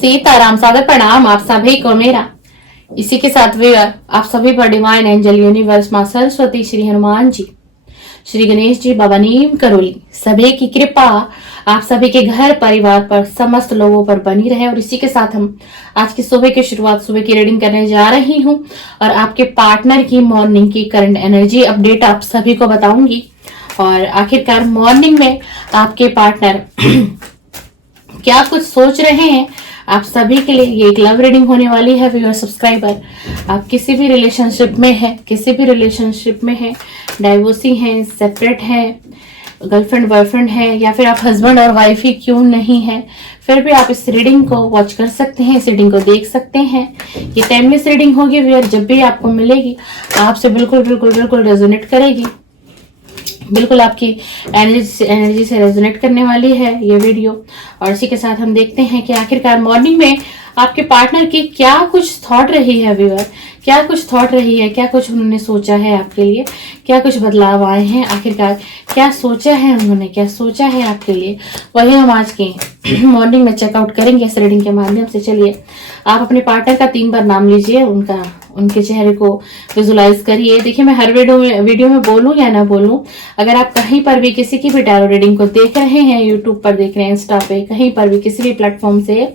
सीताराम सादर प्रणाम आप सभी को मेरा। इसी के साथ व्यूअर आप सभी पर डिवाइन एंजल यूनिवर्स मां सरस्वती, श्री हनुमान जी, श्री गणेश जी, बाबा नीम करोली सभी की कृपा आप सभी के घर परिवार पर समस्त लोगों पर बनी रहे। और इसी के साथ हम आज की सुबह की शुरुआत सुबह की रीडिंग करने जा रही हूँ और आपके पार्टनर की मॉर्निंग की करंट एनर्जी अपडेट आप सभी को बताऊंगी। और आखिरकार मॉर्निंग में आपके पार्टनर क्या कुछ सोच रहे हैं आप सभी के लिए। ये एक लव रीडिंग होने वाली है व्यूअर सब्सक्राइबर। आप किसी भी रिलेशनशिप में है, डाइवोर्सी है, सेपरेट है, गर्लफ्रेंड बॉयफ्रेंड है, या फिर आप हस्बैंड और वाइफ ही क्यों नहीं है, फिर भी आप इस रीडिंग को वॉच कर सकते हैं, इस रीडिंग को देख सकते हैं। ये टाइमलेस रीडिंग होगी व्यूअर, जब भी आपको मिलेगी आपसे बिल्कुल रेजोनेट करेगी, बिल्कुल आपकी एनर्जी से रेजोनेट करने वाली है ये वीडियो। और इसी के साथ हम देखते हैं कि आखिरकार मॉर्निंग में आपके पार्टनर की क्या कुछ थॉट रही है व्यूअर, क्या कुछ थॉट रही है, क्या कुछ उन्होंने सोचा है आपके लिए, क्या कुछ बदलाव आए हैं, आखिरकार क्या सोचा है उन्होंने, क्या सोचा है आपके लिए, वही हम आज के मॉर्निंग में चेकआउट करेंगे इस रीडिंग के माध्यम से। चलिए आप अपने पार्टनर का 3 बार नाम लीजिए, उनके चेहरे को विजुलाइज करिए। देखिए मैं हर वीडियो में बोलूं या ना बोलूं, अगर आप कहीं पर भी किसी की भी टैरो रीडिंग को देख रहे हैं, यूट्यूब पर देख रहे हैं, इंस्टा पे, कहीं पर भी किसी भी प्लेटफॉर्म से,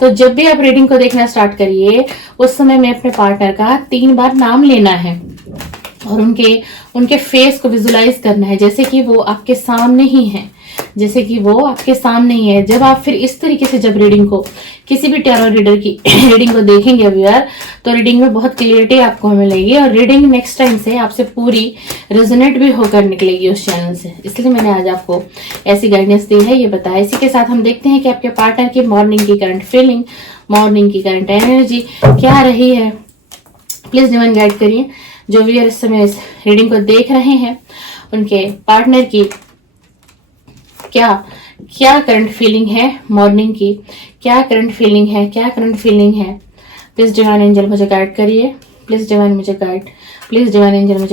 तो जब भी आप रीडिंग को देखना स्टार्ट करिए उस समय में अपने पार्टनर का 3 बार नाम लेना है और उनके फेस को विजुलाइज करना है जैसे कि वो आपके सामने ही है, जैसे कि वो आपके सामने ही है। जब आप फिर इस तरीके से जब रीडिंग को किसी भी टैरो रीडर की रीडिंग को देखेंगे व्यूअर, तो रीडिंग में बहुत क्लियरिटी आपको मिलेगी और रीडिंग नेक्स्ट टाइम से आपसे पूरी रेजोनेट भी होकर निकलेगी उस चैनल से। इसलिए मैंने आज आपको ऐसी गाइडेंस दी है, ये बताया। इसी के साथ हम देखते हैं कि आपके पार्टनर की मॉर्निंग की करंट फीलिंग, मॉर्निंग की करंट एनर्जी क्या रही है। प्लीज डिवाइन गाइड करिए जो व्यूअर इस समय इस रीडिंग को देख रहे हैं, उनके पार्टनर की क्या करंट फीलिंग है मॉर्निंग की, क्या करंट फीलिंग है। प्लीज डिवाइन एंजल मुझे गाइड करिए, प्लीज डिवाइन एंजल मुझे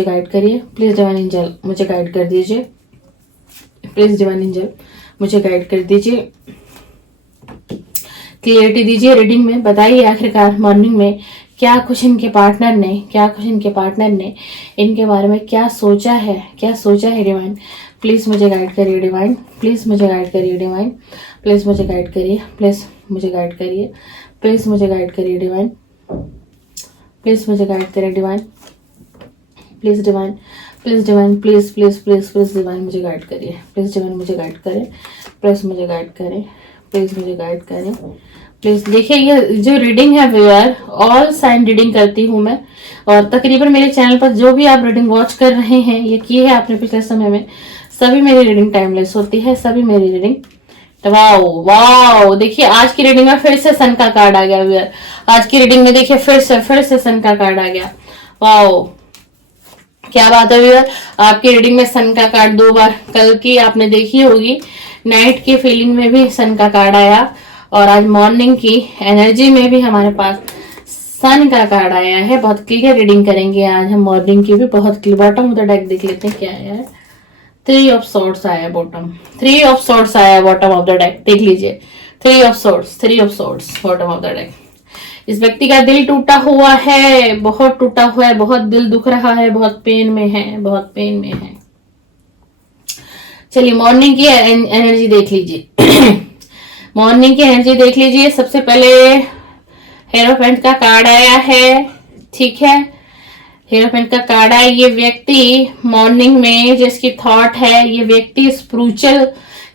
गाइड करिए, प्लीज डिवाइन एंजल मुझे गाइड कर दीजिए, प्लीज डिवाइन एंजल मुझे गाइड कर दीजिए, क्लियरिटी दीजिए रीडिंग में। बताइए आखिरकार मॉर्निंग में क्या कुछ इनके पार्टनर ने इनके बारे में क्या सोचा है डिवाइन। प्लीज मुझे गाइड करिए डिवाइन, प्लीज मुझे गाइड करिए डिवाइन, प्लीज मुझे गाइड करिए, प्लीज मुझे गाइड करिए, प्लीज मुझे गाइड करिए डिवाइन, प्लीज मुझे गाइड करिए divine, please divine, please divine, please divine मुझे गाइड करिए, प्लीज डिवाइन मुझे गाइड करें, प्लीज मुझे गाइड करें, प्लीज मुझे गाइड करें, प्लीज। देखिए ये जो रीडिंग है व्यूअर, ऑल साइन रीडिंग करती हूँ मैं, और तकरीबन मेरे चैनल पर जो भी आप रीडिंग वॉच कर रहे हैं, ये किए है आपने पिछले समय में, सभी मेरी रीडिंग टाइमलेस होती है, सभी मेरी रीडिंग। तो वाओ देखिए आज की रीडिंग में फिर से सन का कार्ड आ गया व्यूअर, आज की रीडिंग में देखिए फिर से सन का कार्ड आ गया। वाओ क्या बात है व्यूअर, आपकी रीडिंग में सन का कार्ड 2 बार, कल की आपने देखी होगी नाइट की फीलिंग में भी सन का कार्ड आया और आज मॉर्निंग की एनर्जी में भी हमारे पास सन का कार्ड आया है। बहुत क्लियर रीडिंग करेंगे आज हम मॉर्निंग की भी, बहुत clear. Bottom of the deck देख लेते हैं क्या आया है। 3 ऑफ सॉर्ड्स आया बॉटम, 3 ऑफ सॉर्ड्स आया बॉटम ऑफ द डेक, देख लीजिए 3 of swords bottom of the deck. इस व्यक्ति का दिल टूटा हुआ है, बहुत टूटा हुआ है, बहुत दिल दुख रहा है, बहुत पेन में है। चलिए मॉर्निंग की एनर्जी देख लीजिए मॉर्निंग की एनर्जी देख लीजिए। सबसे पहले हेरोफेंट का कार्ड आया है, ठीक है, हेरोफेंट का कार्ड आया। ये व्यक्ति मॉर्निंग में जिसकी थॉट है, ये व्यक्ति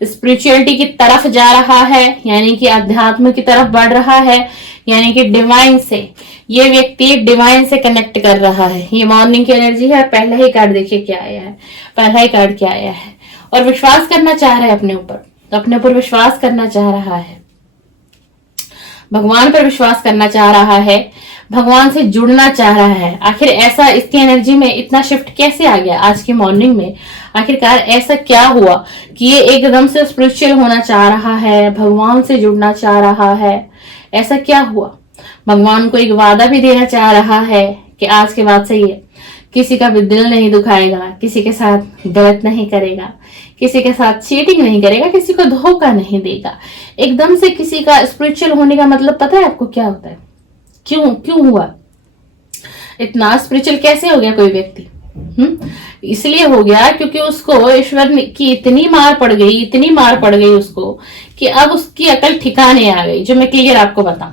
स्पिरिचुअलिटी की तरफ जा रहा है, यानी कि अध्यात्म की तरफ बढ़ रहा है, यानी कि डिवाइन से ये व्यक्ति डिवाइन से कनेक्ट कर रहा है। ये मॉर्निंग की एनर्जी है। पहला ही कार्ड देखिए क्या आया है, और विश्वास करना चाह रहा है अपने ऊपर विश्वास करना चाह रहा है, भगवान पर विश्वास करना चाह रहा है, भगवान से जुड़ना चाह रहा है। आखिर ऐसा इसकी एनर्जी में इतना शिफ्ट कैसे आ गया आज की मॉर्निंग में, आखिरकार ऐसा क्या हुआ कि ये एकदम से स्पिरिचुअल होना चाह रहा है, भगवान से जुड़ना चाह रहा है। ऐसा क्या हुआ, भगवान को एक वादा भी देना चाह रहा है कि आज के बाद से ये किसी का भी दिल नहीं दुखाएगा, किसी के साथ गलत नहीं करेगा, किसी के साथ चीटिंग नहीं करेगा, किसी को धोखा नहीं देगा। एकदम से किसी का स्पिरिचुअल होने का मतलब पता है आपको क्या होता है? क्यों क्यों हुआ? इतना स्पिरिचुअल कैसे हो गया कोई व्यक्ति? इसलिए हो गया क्योंकि उसको ईश्वर की इतनी मार पड़ गई, इतनी मार पड़ गई उसको, कि अब उसकी अकल ठिकाने आ गई। जो मैं क्लियर आपको बताऊं,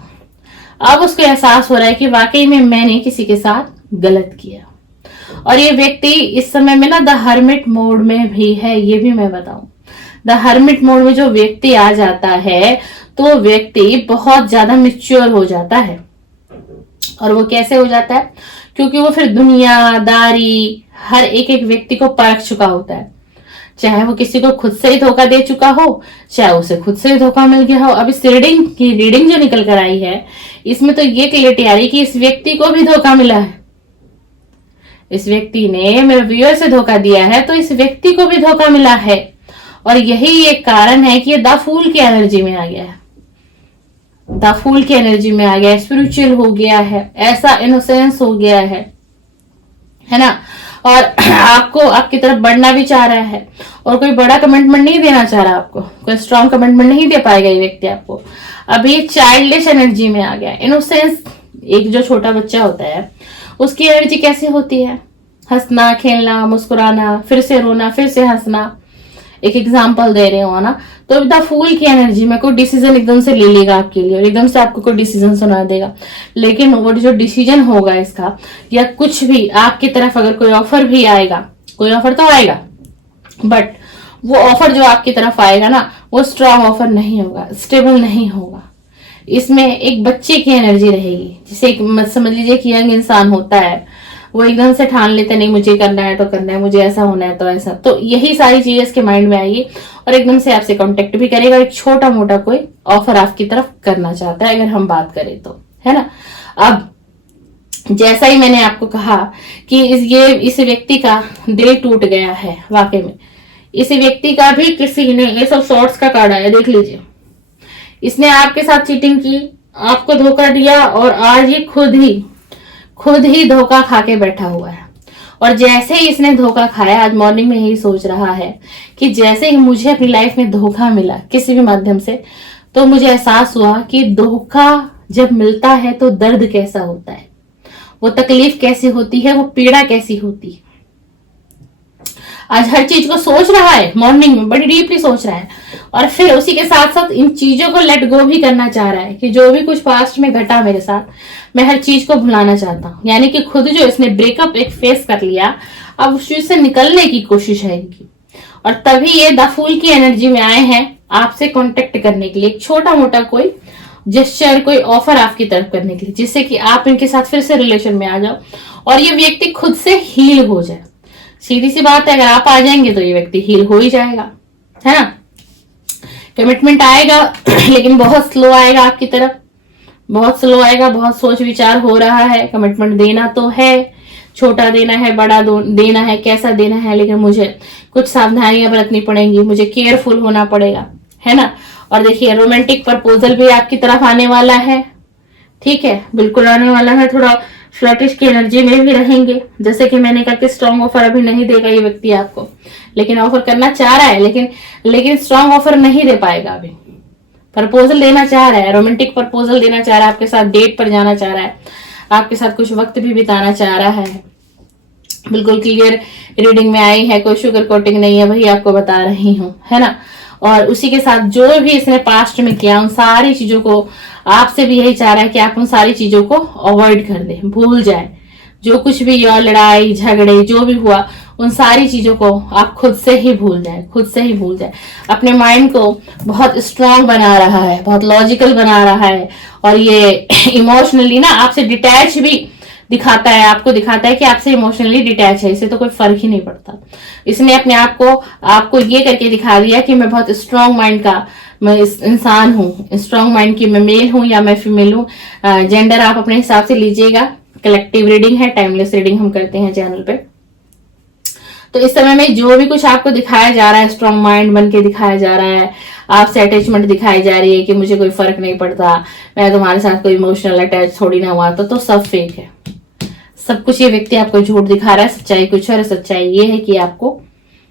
अब उसको एहसास हो रहा है कि वाकई में मैंने किसी के साथ गलत किया। और ये व्यक्ति इस समय में ना द हर्मिट मोड में भी है, ये भी मैं बताऊं। द हर्मिट मोड में जो व्यक्ति आ जाता है तो व्यक्ति बहुत ज्यादा मिच्योर हो जाता है। और वो कैसे हो जाता है? क्योंकि वो फिर दुनियादारी हर एक एक व्यक्ति को परख चुका होता है। चाहे वो किसी को खुद से ही धोखा दे चुका हो, चाहे उसे खुद से ही धोखा मिल गया हो। अब इस रीडिंग जो निकल कर आई है, इसमें तो ये क्लियरिटी आ रही कि इस व्यक्ति को भी धोखा मिला है। इस व्यक्ति ने मेरे व्यूअर से धोखा दिया है, तो इस व्यक्ति को भी धोखा मिला है। और यही एक कारण है कि ये द फूल की एनर्जी में आ गया है। द फूल की एनर्जी में आ गया है, स्पिरिचुअल हो गया है, ऐसा इनोसेंस हो गया है ना। और आपको आपकी तरफ बढ़ना भी चाह रहा है, और कोई बड़ा कमिटमेंट नहीं देना चाह रहा आपको, कोई स्ट्रॉन्ग कमिटमेंट नहीं दे पाएगा ये व्यक्ति आपको। अभी चाइल्डिश एनर्जी में आ गया है, इनोसेंस। एक जो छोटा बच्चा होता है उसकी एनर्जी कैसे होती है? हंसना, खेलना, मुस्कुराना, फिर से रोना, फिर से हंसना। एक एग्जाम्पल दे रहे हो ना, तो द फूल की एनर्जी में कोई डिसीजन एकदम से ले लेगा आपके लिए, और एकदम से आपको कोई डिसीजन सुना देगा। लेकिन वो जो डिसीजन होगा इसका, या कुछ भी आपकी तरफ अगर कोई ऑफर भी आएगा, कोई ऑफर तो आएगा, बट वो ऑफर जो आपकी तरफ आएगा ना, वो स्ट्रांग ऑफर नहीं होगा, स्टेबल नहीं होगा। इसमें एक बच्चे की एनर्जी रहेगी। जैसे समझ लीजिए कि यंग इंसान होता है, वो एकदम से ठान लेते नहीं मुझे करना है तो करना है, मुझे ऐसा होना है तो ऐसा। तो यही सारी चीजें इसके माइंड में आएगी, और एकदम से आपसे कांटेक्ट भी करेगा। एक छोटा मोटा कोई ऑफर आपकी तरफ करना चाहता है, अगर हम बात करें तो, है ना। अब जैसा ही मैंने आपको कहा कि इस व्यक्ति का दिल टूट गया है, वाकई में इस व्यक्ति का भी किसी ने, ये सब शॉर्ट्स का कार्ड आया, देख लीजिए। इसने आपके साथ चीटिंग की, आपको धोखा दिया, और आज ये खुद ही धोखा खा के बैठा हुआ है। और जैसे ही इसने धोखा खाया, आज मॉर्निंग में यही सोच रहा है कि जैसे ही मुझे अपनी लाइफ में धोखा मिला किसी भी माध्यम से, तो मुझे एहसास हुआ कि धोखा जब मिलता है तो दर्द कैसा होता है, वो तकलीफ कैसी होती है, वो पीड़ा कैसी होती है। आज हर चीज को सोच रहा है, मॉर्निंग में बड़ी डीपली सोच रहा है, और फिर उसी के साथ साथ इन चीजों को लेट गो भी करना चाह रहा है कि जो भी कुछ पास्ट में घटा मेरे साथ, मैं हर चीज को भुलाना चाहता हूँ। यानी कि खुद जो इसने ब्रेकअप एक फेस कर लिया, अब उस चीज से निकलने की कोशिश है इनकी। और तभी ये द फूल की एनर्जी में आए हैं आपसे कॉन्टेक्ट करने के लिए, एक छोटा मोटा कोई जेस्चर, कोई ऑफर आपकी तरफ करने के लिए, जिससे कि आप इनके साथ फिर से रिलेशन में आ जाओ और ये व्यक्ति खुद से हील हो जाए। सीधी सी बात है, अगर आप आ जाएंगे तो ये व्यक्ति हील हो ही जाएगा, है ना। कमिटमेंट आएगा लेकिन बहुत स्लो आएगा आपकी तरफ, बहुत स्लो आएगा, बहुत सोच विचार हो रहा है। कमिटमेंट देना तो है, छोटा देना है, बड़ा देना है, कैसा देना है, लेकिन मुझे कुछ सावधानियां बरतनी पड़ेंगी, मुझे केयरफुल होना पड़ेगा, है ना। और देखिए रोमांटिक प्रपोजल भी आपकी तरफ आने वाला है, ठीक है, बिल्कुल आने वाला है। थोड़ा फ्लर्टिश की एनर्जी में भी रहेंगे। जैसे कि मैंने कहा कि स्ट्रॉन्ग ऑफर अभी नहीं देगा ये व्यक्ति आपको, लेकिन ऑफर करना चाह रहा है, लेकिन स्ट्रॉन्ग ऑफर नहीं दे पाएगा। अभी प्रपोजल देना चाह रहा है, रोमांटिक प्रपोजल देना चाह रहा है, आपके साथ डेट पर जाना चाह रहा है, आपके साथ कुछ वक्त भी बिताना चाह रहा है। बिल्कुल क्लियर रीडिंग में आई है, कोई शुगर कोटिंग नहीं है, वही आपको बता रही हूँ, है ना। और उसी के साथ जो भी इसने पास्ट में किया, उन सारी चीजों को आपसे भी यही चाह रहा है कि आप उन सारी चीजों को अवॉइड कर दें, भूल जाए। जो कुछ भी और लड़ाई झगड़े जो भी हुआ, उन सारी चीजों को आप खुद से ही भूल जाए, अपने माइंड को बहुत स्ट्रांग बना रहा है, बहुत लॉजिकल बना रहा है। और ये इमोशनली ना आपसे डिटैच भी दिखाता है, आपको दिखाता है कि आपसे इमोशनली डिटैच है। इसे तो कोई फर्क ही नहीं पड़ता। इसने अपने आप को आपको ये करके दिखा दिया कि मैं बहुत स्ट्रांग माइंड का मैं इंसान हूँ, स्ट्रांग माइंड की मैं मेल हूँ या मैं फीमेल हूँ। जेंडर आप अपने हिसाब से लीजिएगा। कलेक्टिव रीडिंग है, टाइमलेस रीडिंग हम करते हैं चैनल पे। तो इस समय में जो भी कुछ आपको दिखाया जा रहा है, स्ट्रांग माइंड बन के दिखाया जा रहा है, आपसे अटैचमेंट दिखाई जा रही है कि मुझे कोई फर्क नहीं पड़ता, मैं तुम्हारे साथ कोई इमोशनल अटैच थोड़ी ना हुआ, तो सब फेक है। सब कुछ ये व्यक्ति आपको झूठ दिखा रहा है, सच्चाई कुछ और है। सच्चाई ये है कि आपको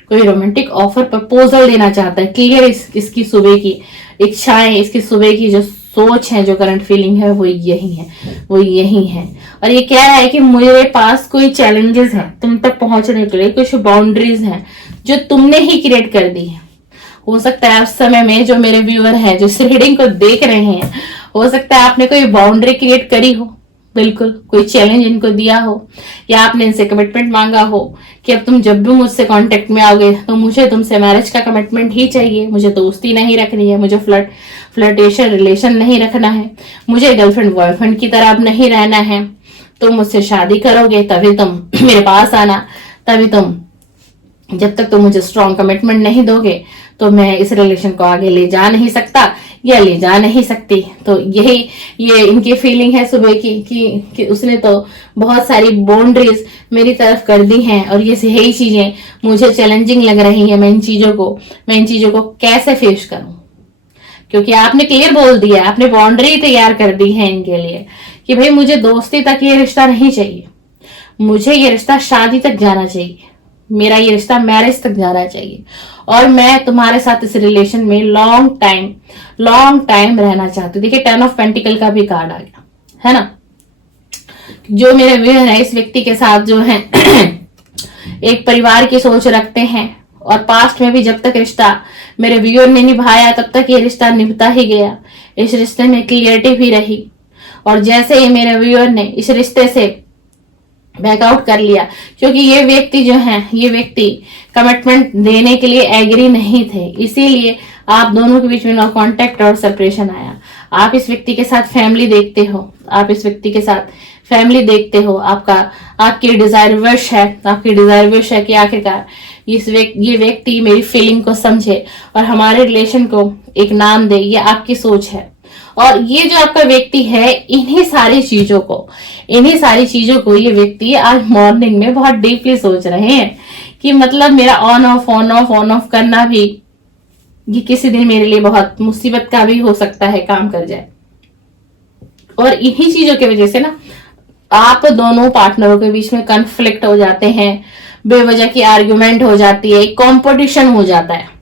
कोई रोमांटिक ऑफर प्रपोजल देना चाहता है। क्लियर इसकी सुबह की इच्छाएं, इसकी सुबह की जो सोच है, जो करंट फीलिंग है, वो यही है, वो यही है। और ये कह रहा है कि मेरे पास कोई चैलेंजेस हैं तुम तक पहुंचने के लिए, कुछ बाउंड्रीज हैं जो तुमने ही क्रिएट कर दी है। हो सकता है उस समय में जो मेरे व्यूअर हैं, जो इस रीडिंग को देख रहे हैं, हो सकता है आपने कोई बाउंड्री क्रिएट करी हो, बिल्कुल कोई चैलेंज इनको दिया हो, या आपने इनसे कमिटमेंट मांगा हो कि अब तुम जब भी मुझसे कांटेक्ट में आओगे तो मुझे तुमसे मैरिज का कमिटमेंट ही चाहिए, मुझे दोस्ती नहीं रखनी है, मुझे फ्लर्टेशन रिलेशन नहीं रखना है, मुझे गर्लफ्रेंड बॉयफ्रेंड की तरह अब नहीं रहना है। तुम मुझसे शादी करोगे तभी तुम मेरे पास आना, तभी तुम, जब तक तुम मुझे स्ट्रॉन्ग कमिटमेंट नहीं दोगे तो मैं इस रिलेशन को आगे ले जा नहीं सकता या ले जा नहीं सकती। तो ये इनकी फीलिंग है सुबह की कि उसने तो बहुत सारी बाउंड्रीज मेरी तरफ कर दी हैं और ये यही चीजें मुझे चैलेंजिंग लग रही है। मैं इन चीजों को कैसे फेस करूं, क्योंकि आपने क्लियर बोल दिया, आपने बाउंड्री तैयार कर दी है इनके लिए कि भाई मुझे दोस्ती तक ये रिश्ता नहीं चाहिए, मुझे ये रिश्ता शादी तक जाना चाहिए, मेरा ये रिश्ता मैरिज तक जाना चाहिए और मैं तुम्हारे साथ इस रिलेशन में लॉन्ग टाइम रहना चाहती हूँ। देखिए 10 ऑफ पेंटिकल का भी कार्ड आ गया है ना। जो मेरे व्यूअर है इस व्यक्ति के साथ जो है एक परिवार की सोच रखते हैं और पास्ट में भी जब तक रिश्ता मेरे व्यूअर ने निभाया तब तक ये रिश्ता निभता ही गया, इस रिश्ते में क्लियरिटी भी रही। और जैसे ही मेरे व्यूअर ने इस रिश्ते से बैकआउट कर लिया, क्योंकि ये व्यक्ति कमिटमेंट देने के लिए एग्री नहीं थे, इसीलिए आप दोनों के बीच में नो कांटेक्ट और सेपरेशन आया। आप इस व्यक्ति के साथ फैमिली देखते हो, आपकी डिजायर विश है कि आखिरकार ये व्यक्ति मेरी फीलिंग को समझे और हमारे रिलेशन को एक नाम दे। ये आपकी सोच है और ये जो आपका व्यक्ति है इन्हीं सारी चीजों को ये व्यक्ति आज मॉर्निंग में बहुत डीपली सोच रहे हैं कि मतलब मेरा ऑन ऑफ करना भी ये किसी दिन मेरे लिए बहुत मुसीबत का भी हो सकता है, काम कर जाए। और इन्हीं चीजों की वजह से ना आप दोनों पार्टनरों के बीच में कन्फ्लिक्ट हो जाते हैं, बेवजह की आर्ग्यूमेंट हो जाती है, कंपटीशन हो जाता है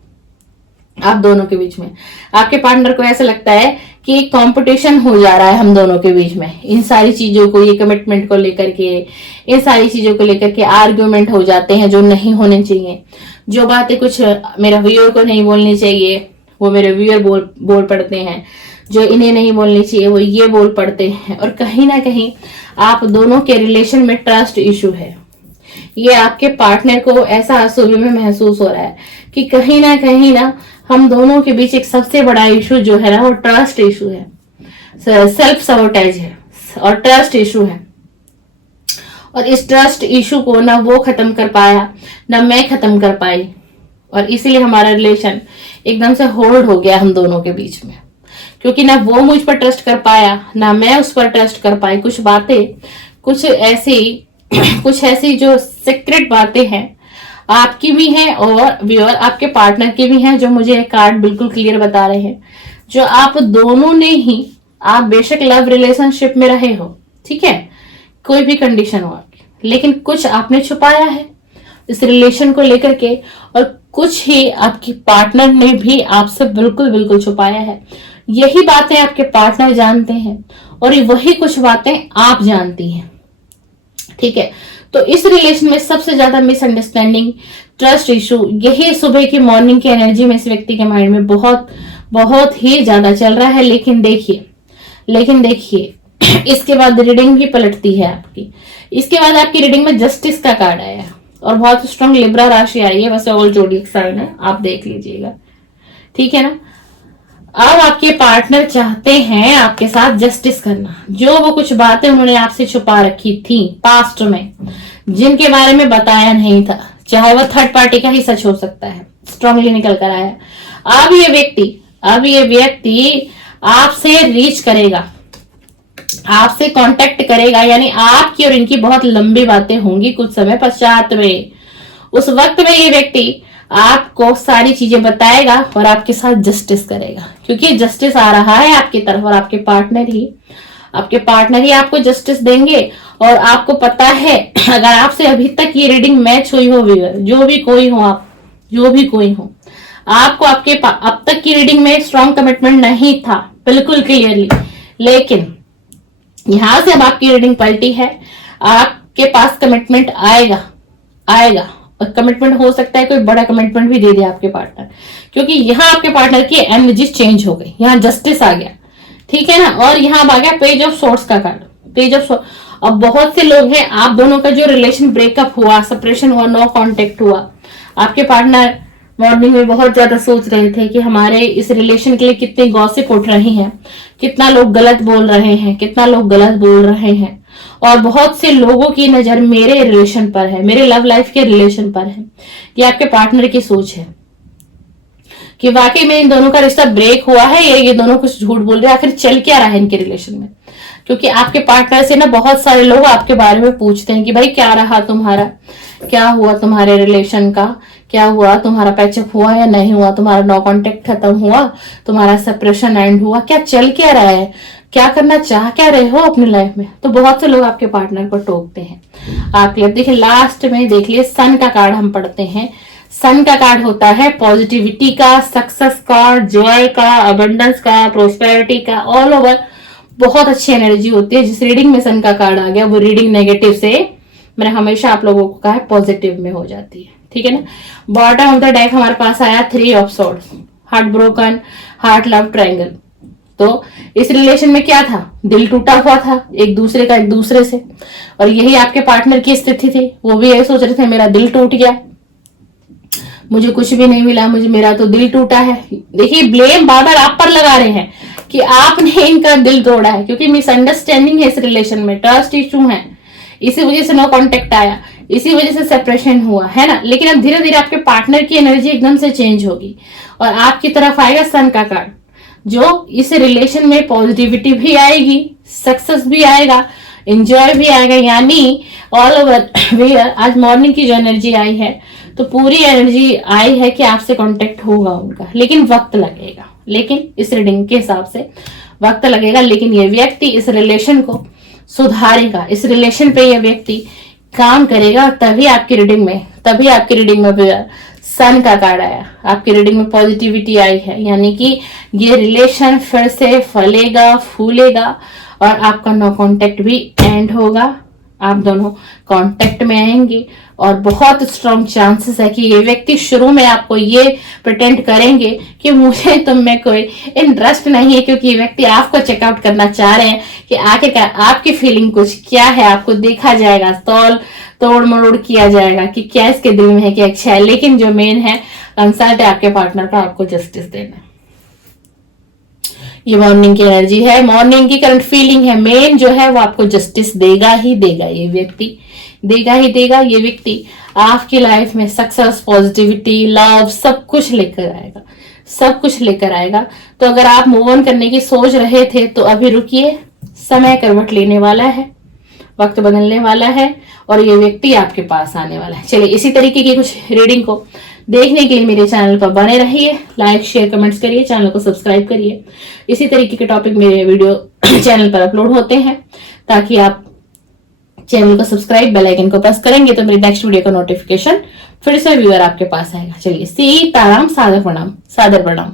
आप दोनों के बीच में। आपके पार्टनर को ऐसा लगता है कि कंपटीशन हो जा रहा है हम दोनों के बीच में, इन सारी चीजों को, ये कमिटमेंट को लेकर के, इन सारी चीजों को लेकर के आर्ग्यूमेंट हो जाते हैं जो नहीं होने चाहिए। जो बातें कुछ मेरे व्यूअर को नहीं बोलनी चाहिए वो मेरे व्यूअर बोल पड़ते हैं, जो इन्हें नहीं बोलनी चाहिए वो ये बोल पड़ते हैं। और कहीं ना कहीं आप दोनों के रिलेशन में ट्रस्ट इशू है। ये आपके पार्टनर को ऐसा सुबह में महसूस हो रहा है कि कहीं ना हम दोनों के बीच एक सबसे बड़ा इशू जो है ना वो ट्रस्ट इशू है, सेल्फ सबोटेज है और ट्रस्ट इशू है। और इस ट्रस्ट इशू को ना वो खत्म कर पाया ना मैं खत्म कर पाई और इसीलिए हमारा रिलेशन एकदम से होल्ड हो गया हम दोनों के बीच में, क्योंकि ना वो मुझ पर ट्रस्ट कर पाया ना मैं उस पर ट्रस्ट कर पाई। कुछ बातें कुछ ऐसी जो सीक्रेट बातें हैं आपकी भी हैं और व्यूअर आपके पार्टनर की भी हैं, जो मुझे कार्ड बिल्कुल क्लियर बता रहे हैं, जो आप दोनों ने ही, आप बेशक लव रिलेशनशिप में रहे हो, ठीक है, कोई भी कंडीशन हो आपकी, लेकिन कुछ आपने छुपाया है इस रिलेशन को लेकर के और कुछ ही आपकी पार्टनर ने भी आपसे बिल्कुल छुपाया है। यही बातें आपके पार्टनर जानते हैं और वही कुछ बातें आप जानती हैं, ठीक है। तो इस रिलेशन में सबसे ज्यादा मिसअंडरस्टैंडिंग, ट्रस्ट इशू, यही सुबह की मॉर्निंग की एनर्जी में इस व्यक्ति के माइंड में बहुत ही ज्यादा चल रहा है। लेकिन देखिए इसके बाद रीडिंग भी पलटती है आपकी। इसके बाद आपकी रीडिंग में जस्टिस का कार्ड आया और बहुत स्ट्रॉन्ग लिब्रा राशि आई है, वैसे ऑल जोडिएक साइन है, आप देख लीजिएगा, ठीक है ना। अब आपके पार्टनर चाहते हैं आपके साथ जस्टिस करना, जो वो कुछ बातें उन्होंने आपसे छुपा रखी थी पास्ट में, जिनके बारे में बताया नहीं था, चाहे वो थर्ड पार्टी का ही सच हो सकता है, स्ट्रांगली निकल कर आया। अब ये व्यक्ति आपसे रीच करेगा, आपसे कांटेक्ट करेगा, यानी आपकी और इनकी बहुत लंबी बातें होंगी कुछ समय पश्चात में। उस वक्त में ये व्यक्ति आपको सारी चीजें बताएगा और आपके साथ जस्टिस करेगा, क्योंकि जस्टिस आ रहा है आपकी तरफ और आपके पार्टनर ही आपको जस्टिस देंगे। और आपको पता है, अगर आपसे अभी तक ये रीडिंग मैच हुई हो, जो भी कोई हो आप, जो भी कोई हो, आपको आपके अब तक की रीडिंग में स्ट्रॉन्ग कमिटमेंट नहीं था, बिल्कुल क्लियरली, लेकिन यहां से अब आपकी रीडिंग पलटी है, आपके पास कमिटमेंट आएगा आएगा। और कमिटमेंट हो सकता है कोई बड़ा कमिटमेंट भी दे दे आपके पार्टनर, क्योंकि यहाँ आपके पार्टनर की एनर्जी चेंज हो गई, यहाँ जस्टिस आ गया, ठीक है ना। और यहाँ आ गया पेज ऑफ सोर्स का कार्ड, पेज ऑफ। अब बहुत से लोग हैं, आप दोनों का जो रिलेशन ब्रेकअप हुआ, सेपरेशन हुआ, नो कांटेक्ट हुआ, आपके पार्टनर मॉर्निंग में बहुत ज्यादा सोच रहे थे कि हमारे इस रिलेशन के लिए कितनी गॉसिप उठ रही है, कितना लोग गलत बोल रहे हैं, कितना लोग गलत बोल रहे हैं। और बहुत से लोगों की नजर मेरे रिलेशन पर है, मेरे लव लाइफ के रिलेशन पर है। ये आपके पार्टनर की सोच है कि वाकई में इन दोनों का रिश्ता ब्रेक हुआ है, ये दोनों कुछ झूठ बोल रहे हैं, आखिर चल क्या रहा है इनके रिलेशन में। क्योंकि आपके पार्टनर से ना बहुत सारे लोग आपके बारे में पूछते हैं कि भाई क्या रहा तुम्हारा, क्या हुआ तुम्हारे रिलेशन का, क्या हुआ तुम्हारा पैचअप हुआ या नहीं हुआ, तुम्हारा नो कांटेक्ट खत्म हुआ, तुम्हारा सेपरेशन एंड हुआ, क्या चल क्या रहा है, क्या करना चाह क्या रहे हो अपनी लाइफ में। तो बहुत से लोग आपके पार्टनर को टोकते हैं। आप देखिए लास्ट में देख लिए सन का कार्ड हम पढ़ते हैं। सन का कार्ड होता है पॉजिटिविटी का, सक्सेस का, जॉय का, अबंडेंस का, प्रोस्पेरिटी का, ऑल ओवर बहुत अच्छी एनर्जी होती है। जिस रीडिंग में सन का कार्ड आ गया वो रीडिंग नेगेटिव से, मैंने हमेशा आप लोगों को कहा है, पॉजिटिव में हो जाती है, ठीक है ना। बॉटम ऑफ द डेक हमारे पास आया 3 of swords, heart broken, heart love triangle. तो इस रिलेशन में क्या था, दिल टूटा हुआ था एक दूसरे का एक दूसरे से, और यही आपके पार्टनर की स्थिति थी। वो भी यही सोच रहे थे मेरा दिल टूट गया, मुझे कुछ भी नहीं मिला, मेरा तो दिल टूटा है। देखिए ब्लेम बार बार आप पर लगा रहे हैं कि आपने इनका दिल तोड़ा है, क्योंकि मिसअंडरस्टैंडिंग है इस रिलेशन में, ट्रस्ट इशू है, इसी वजह से नो कांटेक्ट आया, इसी वजह से सेपरेशन हुआ है ना। लेकिन अब धीरे धीरे आपके पार्टनर की एनर्जी एकदम से चेंज होगी और आपकी तरफ आएगा सन का कार्ड, जो इस रिलेशन में पॉजिटिविटी भी आएगी, सक्सेस भी आएगा, एंजॉय भी आएगा। यानी ऑल ओवर वेयर आज मॉर्निंग की जो एनर्जी आई है, तो पूरी एनर्जी आई है कि आपसे कांटेक्ट होगा उनका, लेकिन वक्त लगेगा। लेकिन इस रीडिंग के हिसाब से वक्त लगेगा, लेकिन ये व्यक्ति इस रिलेशन को सुधारेगा, इस रिलेशन पे ये व्यक्ति काम करेगा, तभी आपकी रीडिंग में सन का कार्ड आया, आपकी रीडिंग में पॉजिटिविटी आई है। यानी कि ये रिलेशन फिर से फलेगा फूलेगा और आपका नो कांटेक्ट भी एंड होगा, आप दोनों कांटेक्ट में आएंगे और बहुत स्ट्रॉन्ग चांसेस है कि ये व्यक्ति शुरू में आपको ये प्रिटेंड करेंगे कि मुझे तुम में कोई इंटरेस्ट नहीं है, क्योंकि ये व्यक्ति आपको चेकआउट करना चाह रहे हैं कि आखिरकार आपकी फीलिंग कुछ क्या है। आपको देखा जाएगा, तोड़ मरोड़ किया जाएगा कि क्या इसके दिल में है, क्या अच्छा है। लेकिन जो मेन है कंसर्ट है आपके पार्टनर का, आपको जस्टिस देना। ये मॉर्निंग की एनर्जी है, मॉर्निंग की करंट फीलिंग है, मेन जो है वो आपको जस्टिस देगा ही देगा, ये व्यक्ति देगा ही देगा। ये व्यक्ति आपकी लाइफ में सक्सेस, पॉजिटिविटी, लव सब कुछ लेकर आएगा, सब कुछ लेकर आएगा। तो अगर आप मूव ऑन करने की सोच रहे थे तो अभी रुकिए, समय करवट लेने वाला है, वक्त बदलने वाला है और ये व्यक्ति आपके पास आने वाला है। चलिए इसी तरीके की कुछ रीडिंग को देखने के लिए मेरे चैनल पर बने रहिए, लाइक शेयर कमेंट्स करिए, चैनल को सब्सक्राइब करिए। इसी तरीके के टॉपिक मेरे वीडियो चैनल पर अपलोड होते हैं, ताकि आप चैनल को सब्सक्राइब, बेल आइकन को प्रेस करेंगे तो मेरी नेक्स्ट वीडियो का नोटिफिकेशन फिर से व्यूअर आपके पास आएगा। चलिए सीताराम, सादर प्रणाम, सादर प्रणाम।